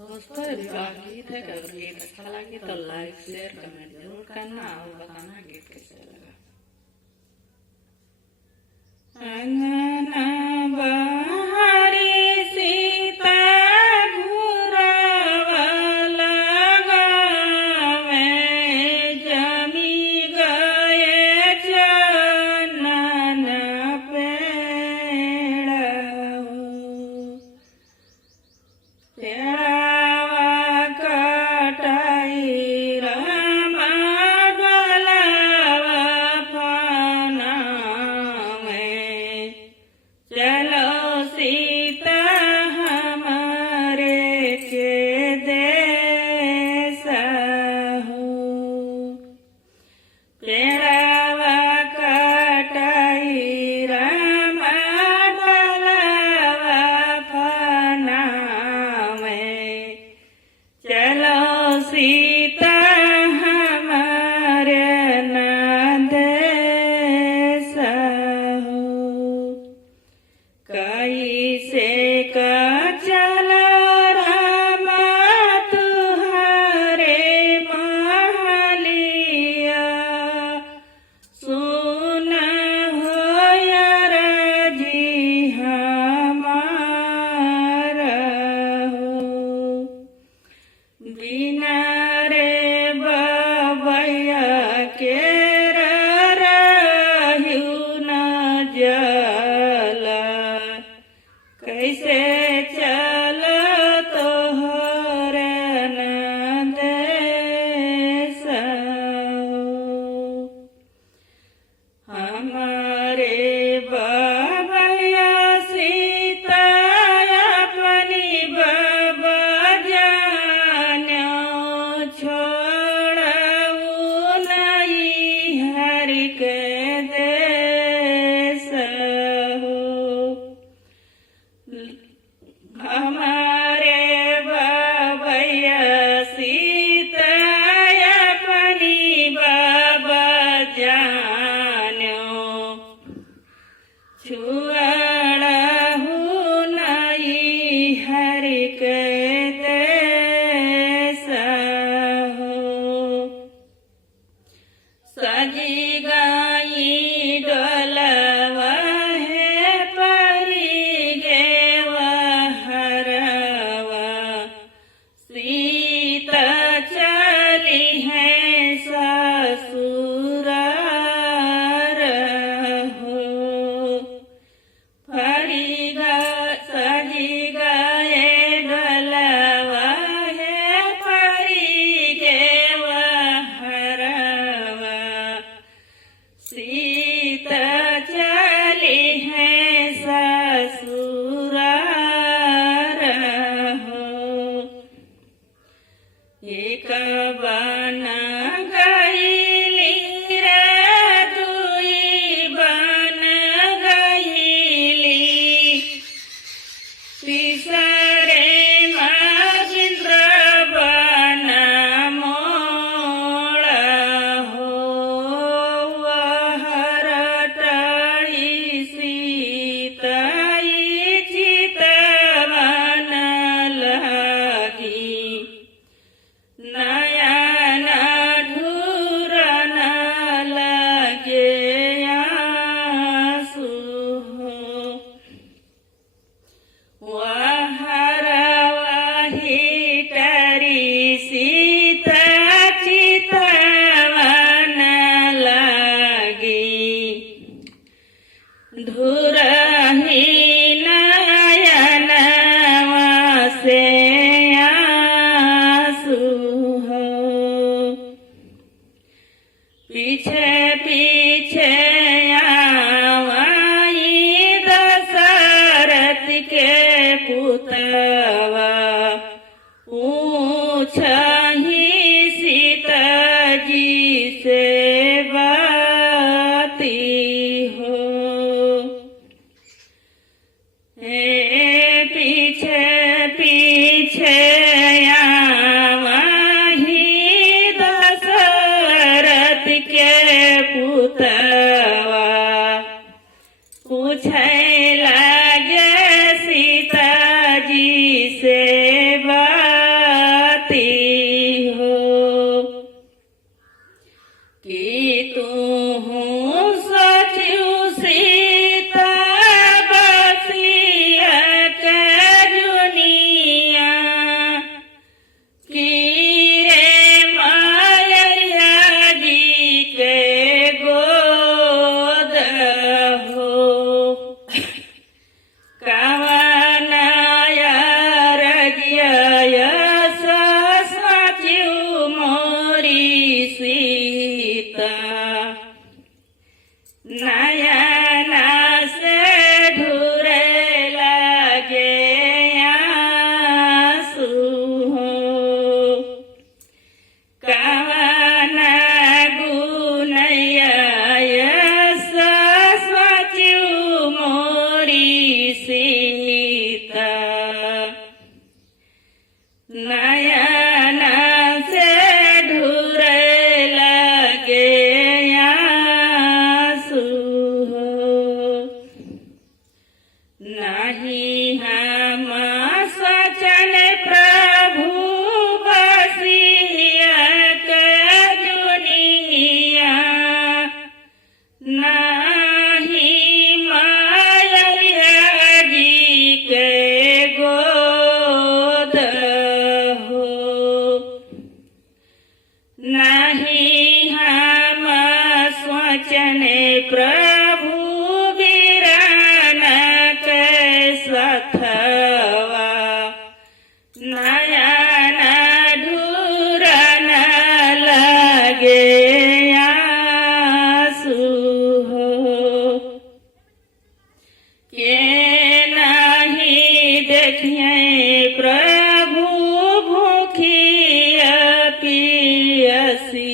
दोस्तों यदि गीत है अगर गीत अच्छा लगे तो लाइक शेयर कमेंट जरूर करना और बताना गीत कैसे लगा। अंगना बहारी सीता घुरावला गावे जमी गए चनन पेड़ा सीता हमारे नंदेश हो कैसे का चला रामा तुहरे महलिया सुन हो यार जी हमारा हो बिना रे बबैया के रहिउ न जला कैसे चल तोहर नंदेश हमारे बबैया सीता अपनी बाबा छोड़ऊ नहीं हरि के देश हो हमारे बबैया सीता अपनी बाबा जानो छुड़ऊ नहीं हरि के सजी गाई डोलवा है परी गेवा हरवा सीता चली है ससुरार हो सजी गाए डोलवा है परी गेवा हरवा सीता चली है ससुरार हो एक बन गईली रे दुई बन गईली तीसरे महेंद्र बन मोड़ा हो चितवन लगी नयन ढूरन लगे आंसू हो वही करी सीता चितवन लगी धुरही नयनवा से आंसू हो पीछे पीछे आई दशरथ के पुतवा पूछही सीता जी से बाती हो पीछे पीछे आई दशरथ के पुतवा पूछे लगे सीता जी से नयन से ढूरे लगे आंसू हो। नहीं हम सोचन प्रभु बसियत दुनिया, नहीं माया जी के गोद हो। नहीं हम सोचन प्रभु वीरान के सथवा, नयन ढूरन लगे आंसू हो। के नहीं देखिए प्रभु भूखिया पियसी,